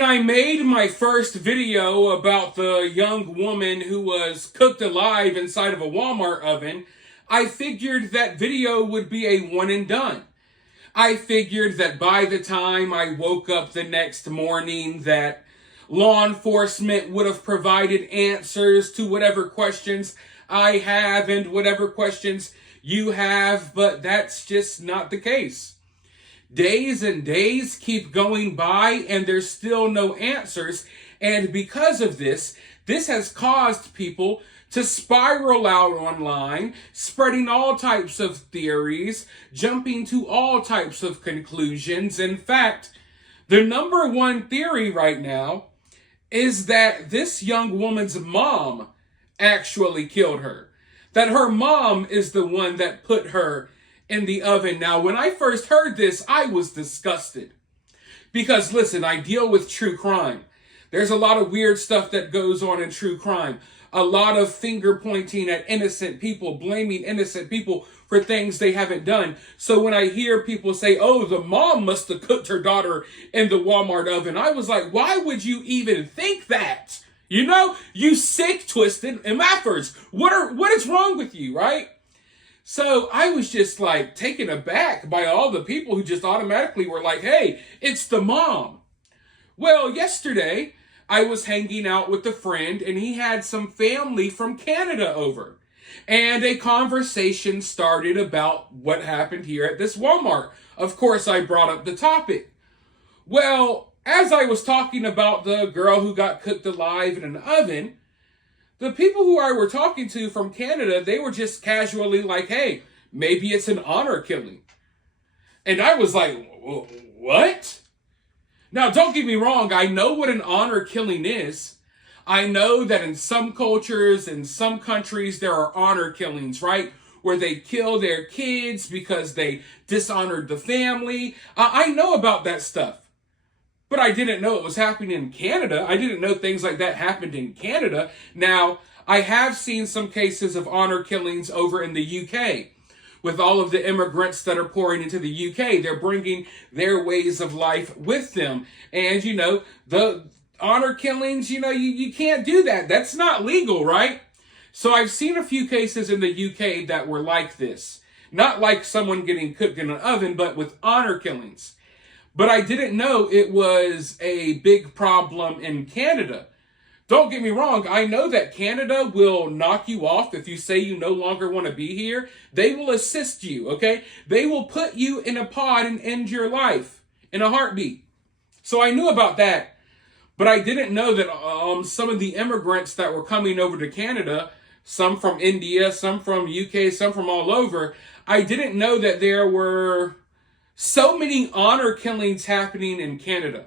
When I made my first video about the young woman who was cooked alive inside of a Walmart oven, I figured that video would be a one and done. I figured that by the time I woke up the next morning that law enforcement would have provided answers to whatever questions I have and whatever questions you have, but that's just not the case. Days and days keep going by and there's still no answers. And because of this has caused people to spiral out online, spreading all types of theories, jumping to all types of conclusions. In fact, the number one theory right now is that this young woman's mom actually killed her. That her mom is the one that put her in the oven. Now, when I first heard this, I was disgusted. Because listen, I deal with true crime. There's a lot of weird stuff that goes on in true crime. A lot of finger pointing at innocent people, blaming innocent people for things they haven't done. So when I hear people say, oh, the mom must have cooked her daughter in the Walmart oven, I was like, why would you even think that? You know, you sick, twisted MFers. What is wrong with you, right? So I was just like taken aback by all the people who just automatically were like, hey, it's the mom. Well, yesterday I was hanging out with a friend and he had some family from Canada over. And a conversation started about what happened here at this Walmart. Of course, I brought up the topic. Well, as I was talking about the girl who got cooked alive in an oven, the people who I were talking to from Canada, they were just casually like, hey, maybe it's an honor killing. And I was like, what? Now, don't get me wrong. I know what an honor killing is. I know that in some cultures, in some countries, there are honor killings, right? Where they kill their kids because they dishonored the family. I know about that stuff. But I didn't know it was happening in Canada. I didn't know things like that happened in Canada. Now, I have seen some cases of honor killings over in the UK. With all of the immigrants that are pouring into the UK, they're bringing their ways of life with them. And, you know, the honor killings, you know, you can't do that. That's not legal, right? So I've seen a few cases in the UK that were like this. Not like someone getting cooked in an oven, but with honor killings. But I didn't know it was a big problem in Canada. Don't get me wrong. I know that Canada will knock you off if you say you no longer want to be here. They will assist you, okay? They will put you in a pod and end your life in a heartbeat. So I knew about that. But I didn't know that some of the immigrants that were coming over to Canada, some from India, some from UK, some from all over, I didn't know that there were so many honor killings happening in Canada.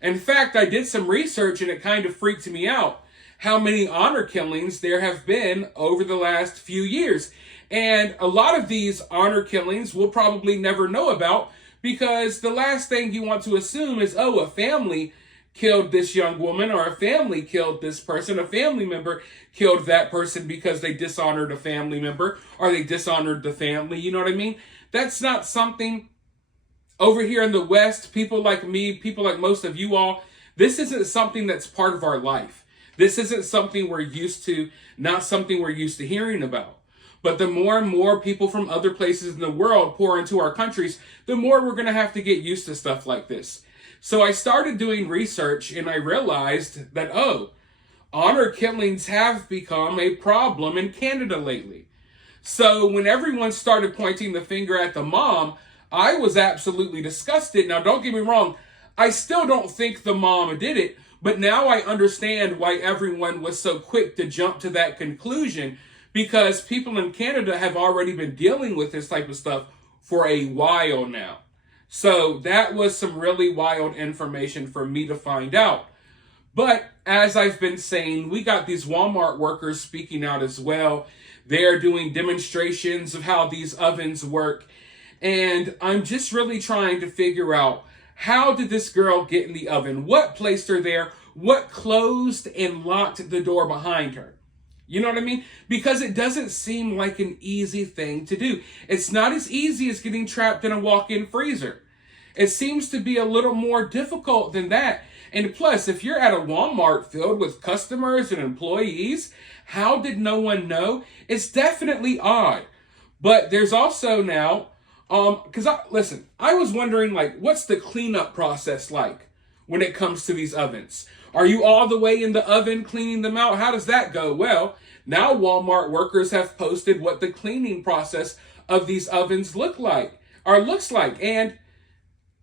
In fact, I did some research and it kind of freaked me out how many honor killings there have been over the last few years. And a lot of these honor killings we'll probably never know about because the last thing you want to assume is, oh, a family killed this young woman or a family killed this person, a family member killed that person because they dishonored a family member or they dishonored the family. You know what I mean? That's not something. Over here in the West, people like me, people like most of you all, this isn't something that's part of our life. This isn't something we're used to, not something we're used to hearing about. But the more and more people from other places in the world pour into our countries, the more we're going to have to get used to stuff like this. So I started doing research and I realized that, oh, honor killings have become a problem in Canada lately. So when everyone started pointing the finger at the mom, I was absolutely disgusted. Now, don't get me wrong. I still don't think the mom did it, but now I understand why everyone was so quick to jump to that conclusion because people in Canada have already been dealing with this type of stuff for a while now. So that was some really wild information for me to find out. But as I've been saying, we got these Walmart workers speaking out as well. They're doing demonstrations of how these ovens work. And I'm just really trying to figure out, how did this girl get in the oven? What placed her there? What closed and locked the door behind her? You know what I mean? Because it doesn't seem like an easy thing to do. It's not as easy as getting trapped in a walk-in freezer. It seems to be a little more difficult than that. And plus, if you're at a Walmart filled with customers and employees, how did no one know? It's definitely odd. But there's also now, listen, I was wondering, like, what's the cleanup process like when it comes to these ovens? Are you all the way in the oven cleaning them out? How does that go? Well, now Walmart workers have posted what the cleaning process of these ovens looks like. And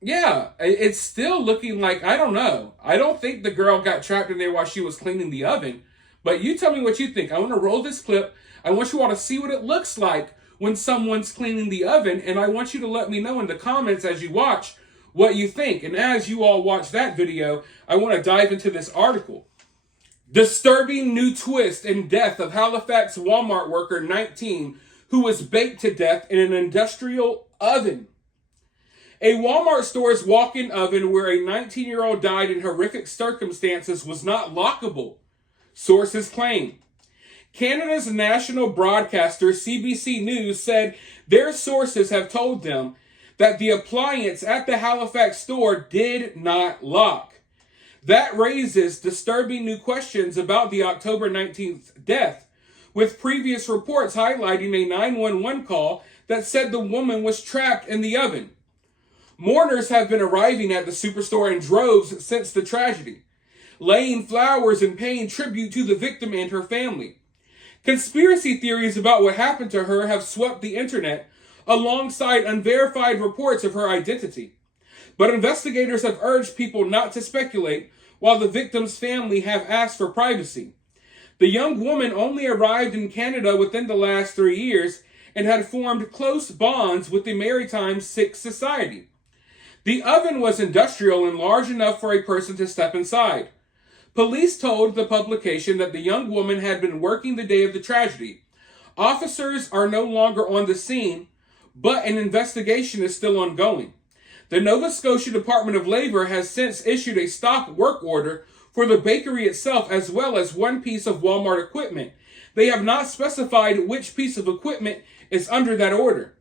yeah, it's still looking like, I don't know. I don't think the girl got trapped in there while she was cleaning the oven. But you tell me what you think. I want to roll this clip. I want you all to see what it looks like when someone's cleaning the oven. And I want you to let me know in the comments as you watch what you think. And as you all watch that video, I want to dive into this article. Disturbing new twist in death of Halifax Walmart worker 19 who was baked to death in an industrial oven. A Walmart store's walk-in oven where a 19-year-old died in horrific circumstances was not lockable, sources claim. Canada's national broadcaster CBC News said their sources have told them that the appliance at the Halifax store did not lock. That raises disturbing new questions about the October 19th death, with previous reports highlighting a 911 call that said the woman was trapped in the oven. Mourners have been arriving at the superstore in droves since the tragedy, laying flowers and paying tribute to the victim and her family. Conspiracy theories about what happened to her have swept the internet, alongside unverified reports of her identity. But investigators have urged people not to speculate, while the victim's family have asked for privacy. The young woman only arrived in Canada within the last 3 years and had formed close bonds with the Maritime Sixth Society. The oven was industrial and large enough for a person to step inside. Police told the publication that the young woman had been working the day of the tragedy. Officers are no longer on the scene, but an investigation is still ongoing. The Nova Scotia Department of Labor has since issued a stop work order for the bakery itself, as well as one piece of Walmart equipment. They have not specified which piece of equipment is under that order.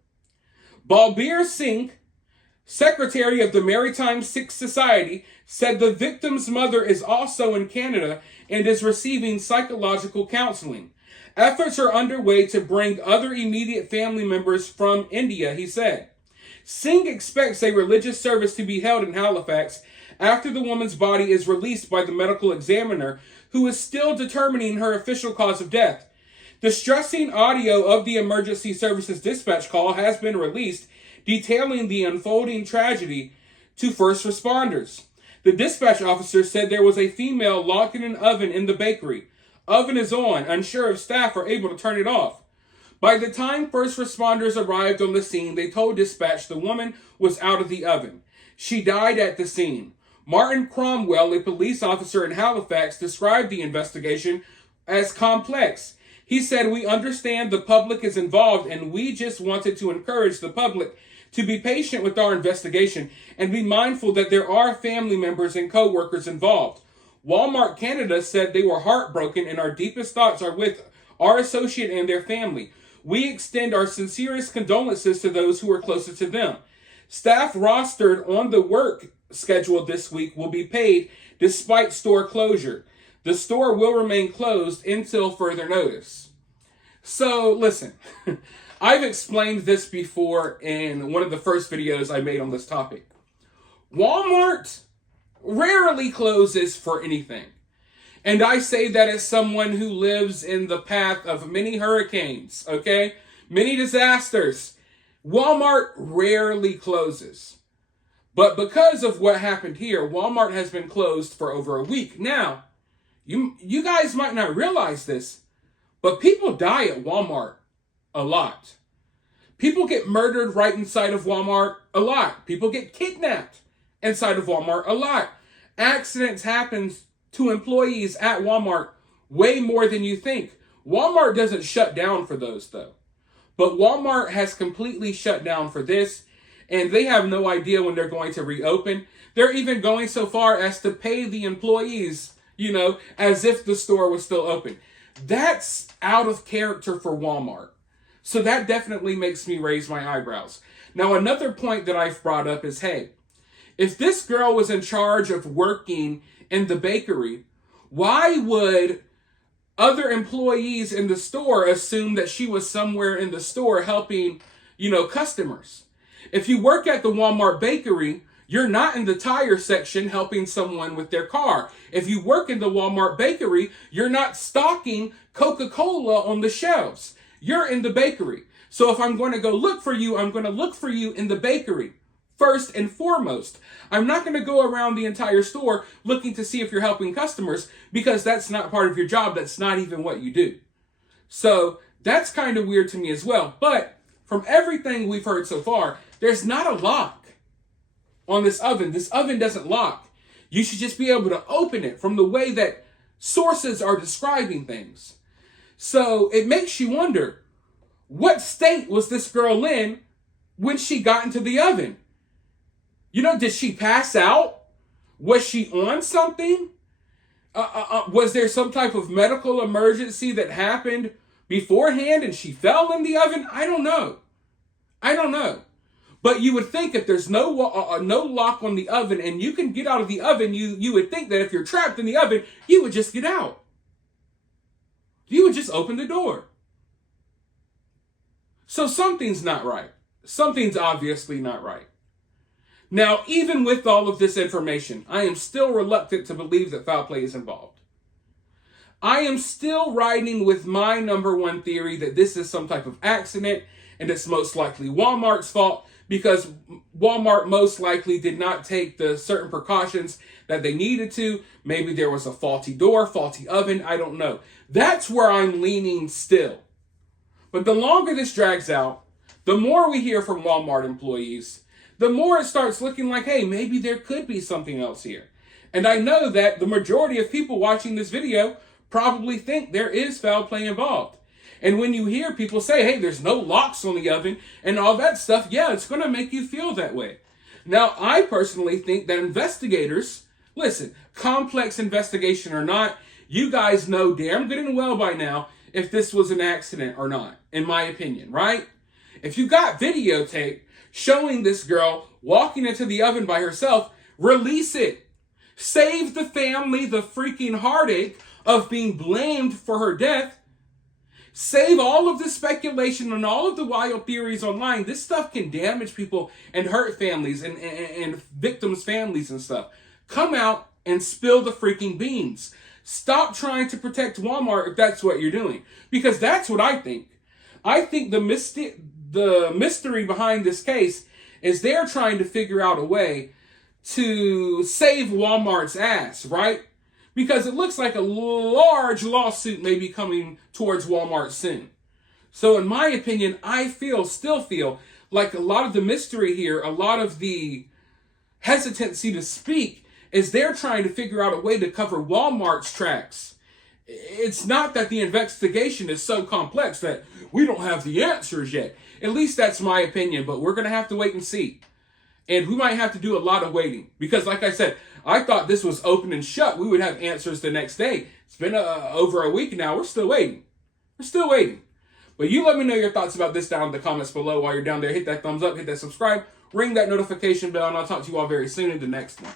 Balbir Singh, secretary of the Maritime Sixth Society, said the victim's mother is also in Canada and is receiving psychological counseling. Efforts are underway to bring other immediate family members from India, he said. Singh expects a religious service to be held in Halifax after the woman's body is released by the medical examiner, who is still determining her official cause of death. Distressing audio of the emergency services dispatch call has been released, detailing the unfolding tragedy to first responders. The dispatch officer said there was a female locked in an oven in the bakery. Oven is on, unsure if staff are able to turn it off. By the time first responders arrived on the scene, they told dispatch the woman was out of the oven. She died at the scene. Martin Cromwell, a police officer in Halifax, described the investigation as complex. He said, "We understand the public is involved, and we just wanted to encourage the public to be patient with our investigation and be mindful that there are family members and co-workers involved." Walmart Canada said they were heartbroken, and our deepest thoughts are with our associate and their family. We extend our sincerest condolences to those who are closest to them. Staff rostered on the work schedule this week will be paid despite store closure. The store will remain closed until further notice. So listen, I've explained this before in one of the first videos I made on this topic. Walmart rarely closes for anything. And I say that as someone who lives in the path of many hurricanes, okay? Many disasters. Walmart rarely closes. But because of what happened here, Walmart has been closed for over a week. Now, you guys might not realize this, but people die at Walmart a lot. People get murdered right inside of Walmart a lot. People get kidnapped inside of Walmart a lot. Accidents happen to employees at Walmart way more than you think. Walmart doesn't shut down for those though. But Walmart has completely shut down for this, and they have no idea when they're going to reopen. They're even going so far as to pay the employees, as if the store was still open. That's out of character for Walmart. So that definitely makes me raise my eyebrows. Now, another point that I've brought up is, hey, if this girl was in charge of working in the bakery, why would other employees in the store assume that she was somewhere in the store helping, customers? If you work at the Walmart bakery, you're not in the tire section helping someone with their car. If you work in the Walmart bakery, you're not stocking Coca-Cola on the shelves. You're in the bakery. So if I'm going to go look for you, I'm going to look for you in the bakery first and foremost. I'm not going to go around the entire store looking to see if you're helping customers, because that's not part of your job. That's not even what you do. So that's kind of weird to me as well. But from everything we've heard so far, there's not a lock on this oven. This oven doesn't lock. You should just be able to open it from the way that sources are describing things. So it makes you wonder, what state was this girl in when she got into the oven? Did she pass out? Was she on something? Was there some type of medical emergency that happened beforehand and she fell in the oven? I don't know. But you would think if there's no lock on the oven and you can get out of the oven, you would think that if you're trapped in the oven, you would just get out. You would just open the door. So something's not right. Something's obviously not right. Now, even with all of this information, I am still reluctant to believe that foul play is involved. I am still riding with my number one theory that this is some type of accident and it's most likely Walmart's fault, because Walmart most likely did not take the certain precautions that they needed to. Maybe there was a faulty door, faulty oven, I don't know. That's where I'm leaning still. But the longer this drags out, the more we hear from Walmart employees, the more it starts looking like, hey, maybe there could be something else here. And I know that the majority of people watching this video probably think there is foul play involved. And when you hear people say, hey, there's no locks on the oven and all that stuff, yeah, it's going to make you feel that way. Now, I personally think that investigators, listen, complex investigation or not, you guys know damn good and well by now if this was an accident or not, in my opinion, right? If you got videotape showing this girl walking into the oven by herself, release it. Save the family the freaking heartache of being blamed for her death. Save all of the speculation and all of the wild theories online. This stuff can damage people and hurt families and victims' families and stuff. Come out and spill the freaking beans. Stop trying to protect Walmart if that's what you're doing. Because that's what I think. I think the mystery behind this case is they're trying to figure out a way to save Walmart's ass, right? Because it looks like a large lawsuit may be coming towards Walmart soon. So in my opinion, I still feel like a lot of the mystery here, a lot of the hesitancy to speak, is they're trying to figure out a way to cover Walmart's tracks. It's not that the investigation is so complex that we don't have the answers yet. At least that's my opinion, but we're going to have to wait and see. And we might have to do a lot of waiting. Because like I said, I thought this was open and shut. We would have answers the next day. It's been over a week now. We're still waiting. But you let me know your thoughts about this down in the comments below. While you're down there, hit that thumbs up, hit that subscribe, ring that notification bell, and I'll talk to you all very soon in the next one.